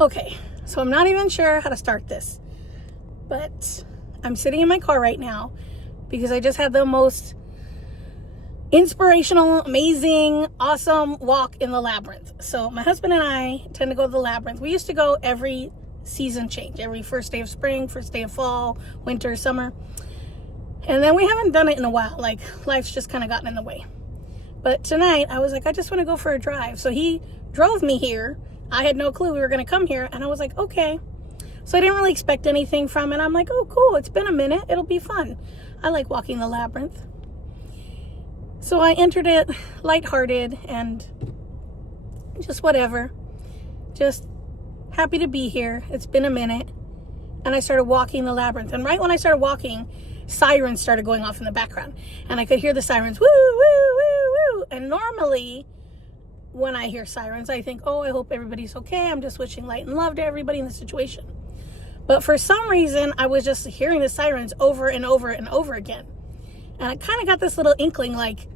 Okay, so I'm not even sure how to start this, but I'm sitting in my car right now because I just had the most inspirational, amazing, awesome walk in the Labyrinth. So my husband and I tend to go to the Labyrinth. We used to go every season change, every first day of spring, first day of fall, winter, summer. And then we haven't done it in a while. Like, life's just kind of gotten in the way. But tonight, I was like, I just want to go for a drive. So he drove me here. I had no clue we were going to come here. And I was like, okay. So I didn't really expect anything from it. I'm like, oh, cool. It's been a minute. It'll be fun. I like walking the Labyrinth. So I entered it lighthearted and just whatever. Just happy to be here. It's been a minute. And I started walking the Labyrinth. And right when I started walking, sirens started going off in the background. And I could hear the sirens, woo, woo, woo, woo. And normally, when I hear sirens, I think, oh, I hope everybody's okay. I'm just wishing light and love to everybody in the situation. But for some reason, I was just hearing the sirens over and over and over again. And I kind of got this little inkling like,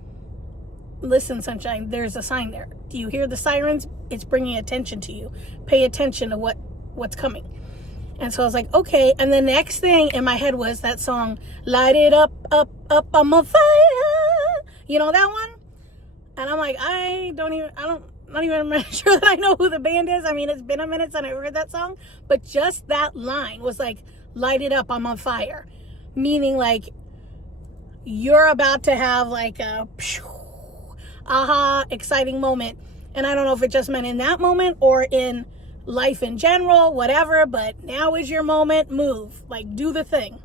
listen, sunshine, there's a sign there. Do you hear the sirens? It's bringing attention to you. Pay attention to what's coming. And so I was like, okay. And the next thing in my head was that song, Light It Up, Up, Up, I'm on fire. You know that one? And I'm like, not even sure that I know who the band is. I mean, it's been a minute since I heard that song. But just that line was like, light it up, I'm on fire. Meaning like, you're about to have like a aha, exciting moment. And I don't know if it just meant in that moment or in life in general, whatever, but now is your moment. Move, like, do the thing.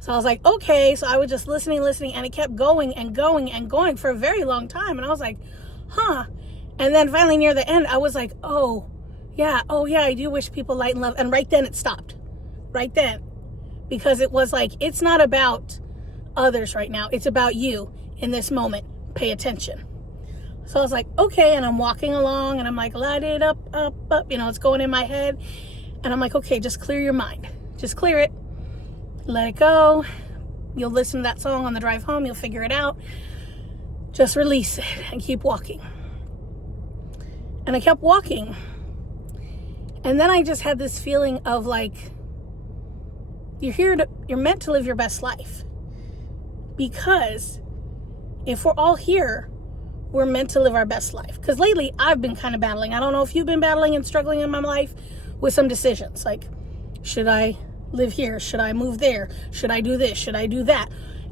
So I was like, okay. So I was just listening, and it kept going and going and going for a very long time. And I was like, huh. And then finally near the end, I was like, oh yeah, I do wish people light and love. And right then it stopped. Right then. Because it was like, it's not about others right now. It's about you in this moment. Pay attention. So I was like, okay. And I'm walking along and I'm like, light it up, up, up. You know, it's going in my head. And I'm like, okay, just clear your mind. Just clear it. Let it go. You'll listen to that song on the drive home. You'll figure it out. Just release it and keep walking. And I kept walking. And then I just had this feeling of like, you're meant to live your best life. Because if we're all here, we're meant to live our best life. Because lately, I've been kind of battling. I don't know if you've been battling and struggling in my life with some decisions. Like, should I live here? Should I move there? Should I do this? Should I do that?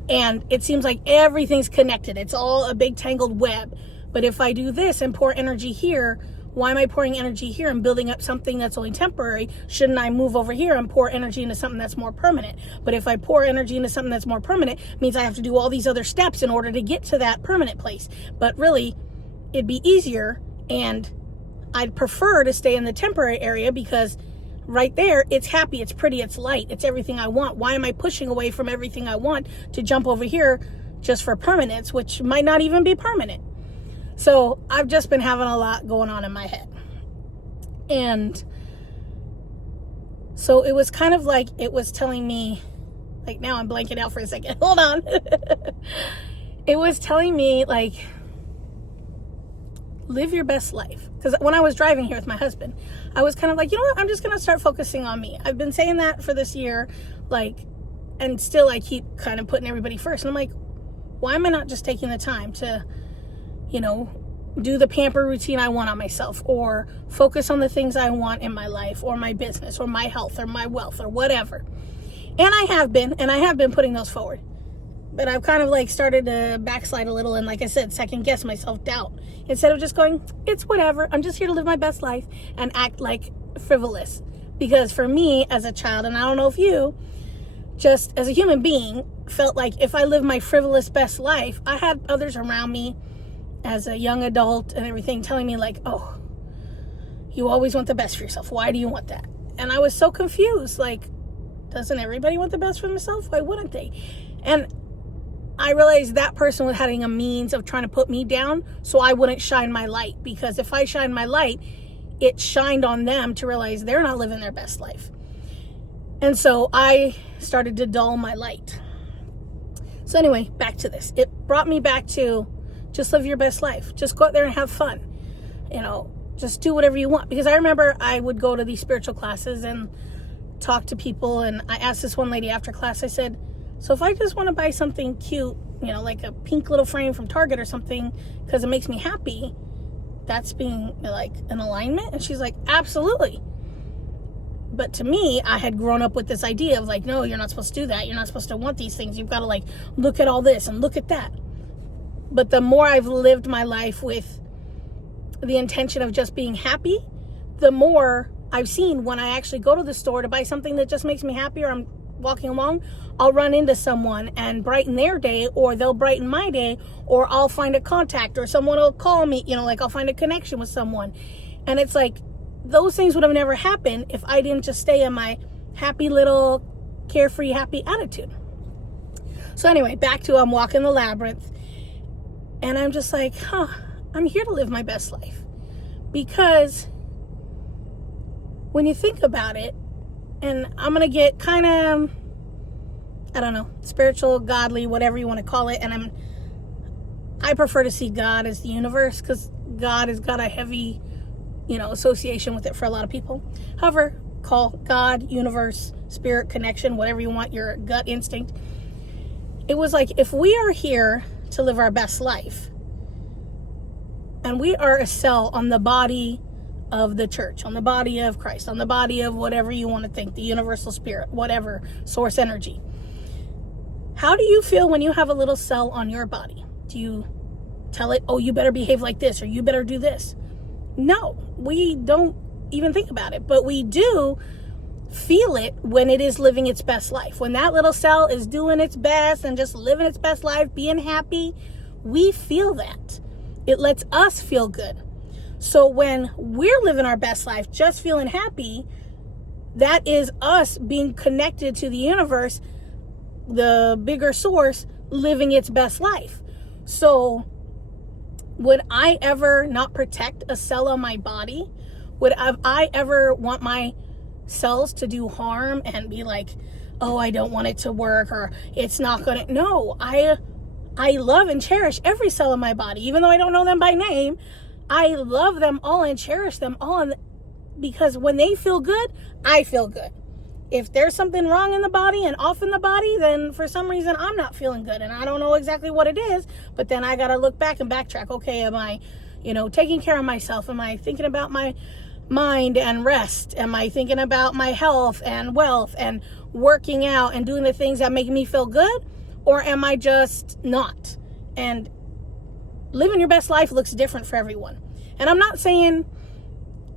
And it seems like everything's connected. It's all a big tangled web. But if I do this and pour energy here, why am I pouring energy here and building up something that's only temporary? Shouldn't I move over here and pour energy into something that's more permanent? But if I pour energy into something that's more permanent, it means I have to do all these other steps in order to get to that permanent place. But really, it'd be easier, and I'd prefer to stay in the temporary area because right there, it's happy, it's pretty, it's light, it's everything I want. Why am I pushing away from everything I want to jump over here just for permanence, which might not even be permanent? So I've just been having a lot going on in my head. And so it was kind of like it was telling me, like, now I'm blanking out for a second. Hold on. It was telling me, like, live your best life. Because when I was driving here with my husband, I was kind of like, you know what? I'm just going to start focusing on me. I've been saying that for this year, like, and still I keep kind of putting everybody first. And I'm like, why am I not just taking the time to, you know, do the pamper routine I want on myself, or focus on the things I want in my life or my business or my health or my wealth or whatever. And I have been putting those forward. But I've kind of like started to backslide a little and, like I said, second guess myself, doubt. Instead of just going, it's whatever. I'm just here to live my best life and act like frivolous. Because for me as a child, and I don't know if you, just as a human being, felt like if I lived my frivolous best life, I had others around me as a young adult and everything telling me like, oh, you always want the best for yourself. Why do you want that? And I was so confused. Like, doesn't everybody want the best for themselves? Why wouldn't they? And I realized that person was having a means of trying to put me down so I wouldn't shine my light. Because if I shine my light, it shined on them to realize they're not living their best life. And so I started to dull my light. So anyway, back to this. It brought me back to just live your best life. Just go out there and have fun. You know, just do whatever you want. Because I remember I would go to these spiritual classes and talk to people, and I asked this one lady after class, I said, so if I just want to buy something cute, like a pink little frame from Target or something, because it makes me happy, that's being like an alignment? And she's like, absolutely. But to me, I had grown up with this idea of like, no, you're not supposed to do that. You're not supposed to want these things. You've got to like look at all this and look at that. But the more I've lived my life with the intention of just being happy, the more I've seen when I actually go to the store to buy something that just makes me happy, or I'm walking along, I'll run into someone and brighten their day, or they'll brighten my day, or I'll find a contact, or someone will call me, like I'll find a connection with someone. And it's like, those things would have never happened if I didn't just stay in my happy little carefree, happy attitude. So anyway, back to I'm walking the labyrinth, and I'm just like, I'm here to live my best life. Because when you think about it, and I'm going to get kind of, I don't know, spiritual, godly, whatever you want to call it. And I prefer to see God as the universe, because God has got a heavy, association with it for a lot of people. However, call God, universe, spirit, connection, whatever you want, your gut instinct. It was like, if we are here to live our best life, and we are a cell on the body of the church, on the body of Christ, on the body of whatever you want to think, the universal spirit, whatever, source energy. How do you feel when you have a little cell on your body? Do you tell it, oh, you better behave like this, or you better do this? No, we don't even think about it, but we do feel it when it is living its best life. When that little cell is doing its best and just living its best life, being happy, we feel that. It lets us feel good. So when we're living our best life, just feeling happy, that is us being connected to the universe, the bigger source, living its best life. So would I ever not protect a cell on my body? Would I ever want my cells to do harm and be like, oh, I don't want it to work, or it's not gonna? No, I love and cherish every cell in my body, even though I don't know them by name. I love them all and cherish them all, because when they feel good, I feel good. If there's something wrong in the body and off in the body, then for some reason I'm not feeling good, and I don't know exactly what it is, but then I got to look back and backtrack. Okay, am I, taking care of myself? Am I thinking about my mind and rest? Am I thinking about my health and wealth and working out and doing the things that make me feel good? Or am I just not? And living your best life looks different for everyone. And I'm not saying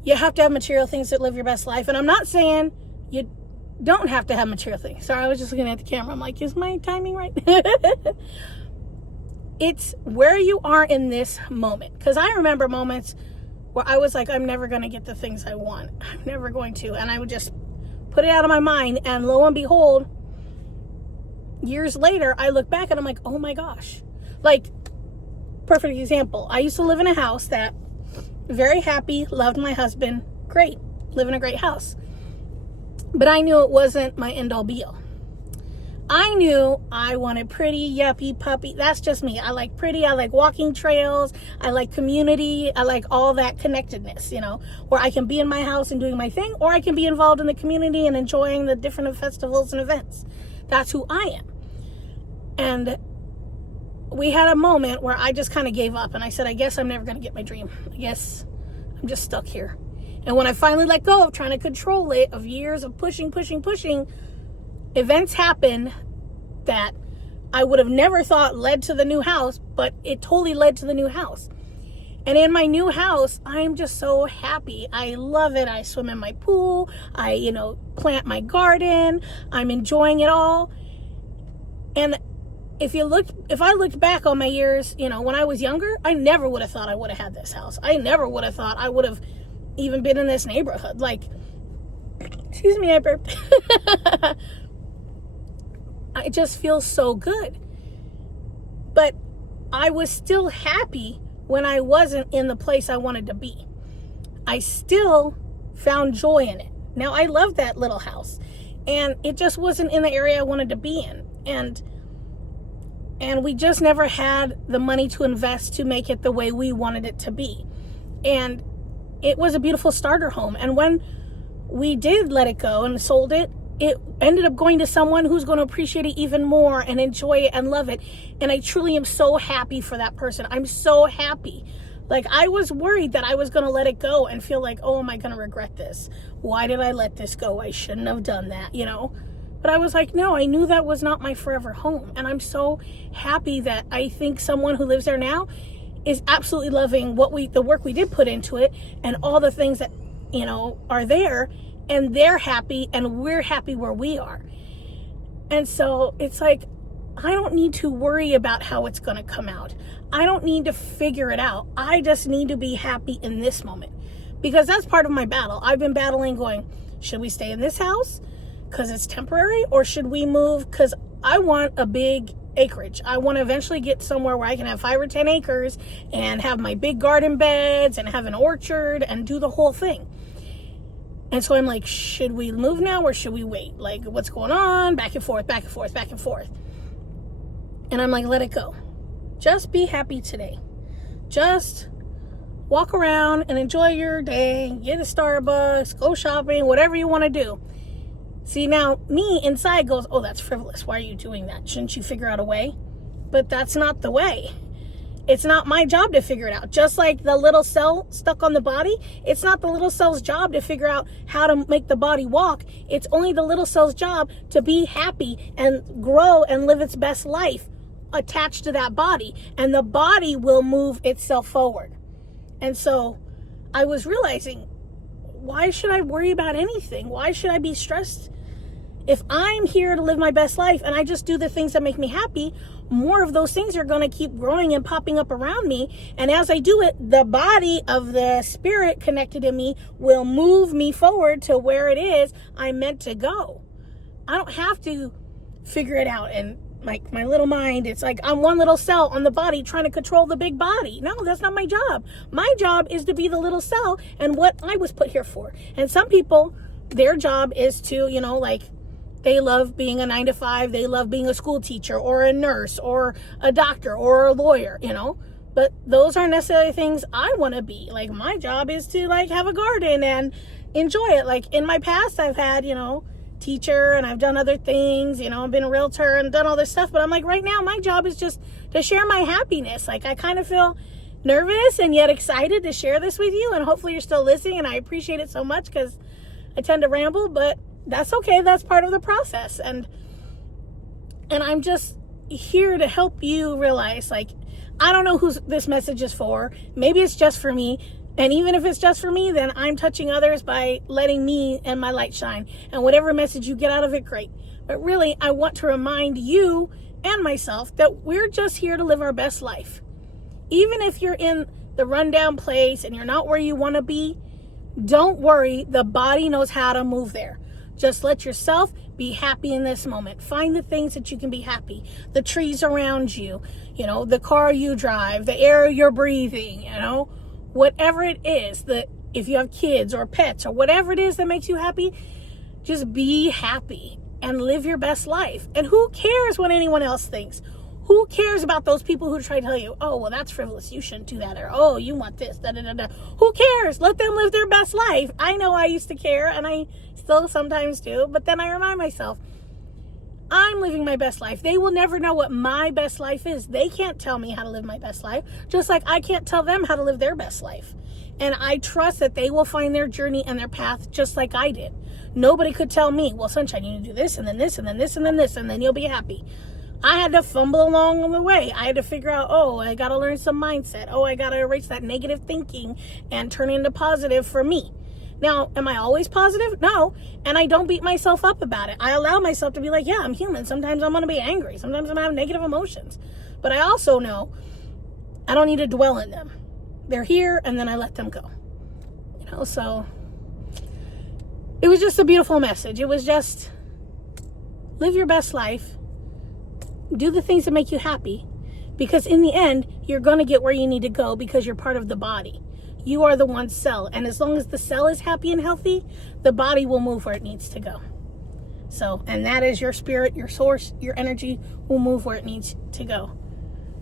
you have to have material things that live your best life. And I'm not saying you don't have to have material things. Sorry, I was just looking at the camera. I'm like, is my timing right? It's where you are in this moment. Because I remember moments where I was like, I'm never going to get the things I want. I'm never going to. And I would just put it out of my mind. And lo and behold, years later, I look back and I'm like, oh my gosh. Like, perfect example. I used to live in a house that very happy, loved my husband. Great. Live in a great house. But I knew it wasn't my end all be all. I knew I wanted pretty, yuppie, puppy. That's just me. I like pretty. I like walking trails. I like community. I like all that connectedness, where I can be in my house and doing my thing, or I can be involved in the community and enjoying the different festivals and events. That's who I am. And we had a moment where I just kind of gave up, and I said, I guess I'm never going to get my dream. I guess I'm just stuck here. And when I finally let go of trying to control it, of years of pushing, events happen that I would have never thought led to the new house, but it totally led to the new house. And in my new house, I'm just so happy. I love it. I swim in my pool. I, plant my garden. I'm enjoying it all. And if I looked back on my years, when I was younger, I never would have thought I would have had this house. I never would have thought I would have even been in this neighborhood. Like, excuse me, I burped. I just feel so good. But I was still happy when I wasn't in the place I wanted to be. I still found joy in it. Now, I love that little house, and it just wasn't in the area I wanted to be in. And we just never had the money to invest to make it the way we wanted it to be. And it was a beautiful starter home. And when we did let it go and sold it, it ended up going to someone who's going to appreciate it even more and enjoy it and love it. And I truly am so happy for that person. I'm so happy. Like, I was worried that I was going to let it go and feel like, oh, am I going to regret this? Why did I let this go? I shouldn't have done that, you know? But I was like, no, I knew that was not my forever home. And I'm so happy that I think someone who lives there now is absolutely loving the work we did put into it and all the things that, you know, are there, and they're happy and we're happy where we are. And so it's like, I don't need to worry about how it's going to come out. I don't need to figure it out. I just need to be happy in this moment, because that's part of my battle. I've been battling going, should we stay in this house because it's temporary, or should we move because I want a big acreage? I want to eventually get somewhere where I can have 5 or 10 acres and have my big garden beds and have an orchard and do the whole thing. And so I'm like, should we move now or should we wait? Like, what's going on? Back and forth, back and forth, back and forth. And I'm like, let it go. Just be happy today. Just walk around and enjoy your day. Get a Starbucks, go shopping, whatever you want to do. See, now me inside goes, oh, that's frivolous. Why are you doing that? Shouldn't you figure out a way? But that's not the way. It's not my job to figure it out. Just like the little cell stuck on the body, it's not the little cell's job to figure out how to make the body walk. It's only the little cell's job to be happy and grow and live its best life attached to that body. And the body will move itself forward. And so I was realizing, why should I worry about anything? Why should I be stressed? If I'm here to live my best life and I just do the things that make me happy, more of those things are going to keep growing and popping up around me. And as I do it, the body of the spirit connected to me will move me forward to where it is I'm meant to go. I don't have to figure it out. And my little mind, it's like I'm one little cell on the body trying to control the big body. No, that's not my job. My job is to be the little cell and what I was put here for. And some people, their job is to, you know, like, they love being a 9-to-5. They love being a school teacher or a nurse or a doctor or a lawyer, you know. But those aren't necessarily things I want to be. Like, my job is to, like, have a garden and enjoy it. Like, in my past, I've had, you know, teacher and I've done other things, you know, I've been a realtor and done all this stuff. But I'm like, right now, my job is just to share my happiness. Like, I kind of feel nervous and yet excited to share this with you. And hopefully you're still listening. And I appreciate it so much because I tend to ramble, but that's okay. That's part of the process. And I'm just here to help you realize, like, I don't know who this message is for. Maybe it's just for me. And even if it's just for me, then I'm touching others by letting me and my light shine. And whatever message you get out of it, great. But really, I want to remind you and myself that we're just here to live our best life. Even if you're in the rundown place and you're not where you want to be, don't worry. The body knows how to move there. Just let yourself be happy in this moment. Find the things that you can be happy. The trees around you, you know, the car you drive, the air you're breathing, you know, whatever it is, if you have kids or pets or whatever it is that makes you happy, just be happy and live your best life. And who cares what anyone else thinks? Who cares about those people who try to tell you, oh, well, that's frivolous. You shouldn't do that. Or, oh, you want this. Da, da, da, da. Who cares? Let them live their best life. I know I used to care and I still sometimes do. But then I remind myself, I'm living my best life. They will never know what my best life is. They can't tell me how to live my best life, just like I can't tell them how to live their best life. And I trust that they will find their journey and their path just like I did. Nobody could tell me, well, sunshine, you need to do this and then this and then this and then this, and then you'll be happy. I had to fumble along the way. I had to figure out, oh, I got to learn some mindset. Oh, I got to erase that negative thinking and turn it into positive for me. Now, am I always positive? No. And I don't beat myself up about it. I allow myself to be like, yeah, I'm human. Sometimes I'm going to be angry. Sometimes I'm going to have negative emotions. But I also know I don't need to dwell in them. They're here and then I let them go. You know, so it was just a beautiful message. It was just live your best life. Do the things that make you happy, because in the end, you're going to get where you need to go because you're part of the body. You are the one cell. And as long as the cell is happy and healthy, the body will move where it needs to go. So, and that is your spirit, your source, your energy will move where it needs to go.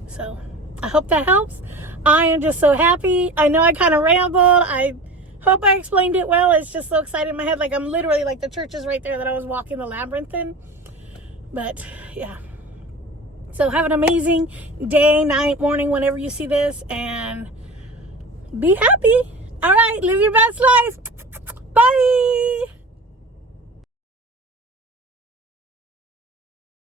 So I hope that helps. I am just so happy. I know I kind of rambled. I Hope I explained it well. It's just so excited in my head. Like I'm literally like the church is right there that I was walking the labyrinth in. But yeah. So have an amazing day, night, morning, whenever you see this, and be happy. All right, live your best life.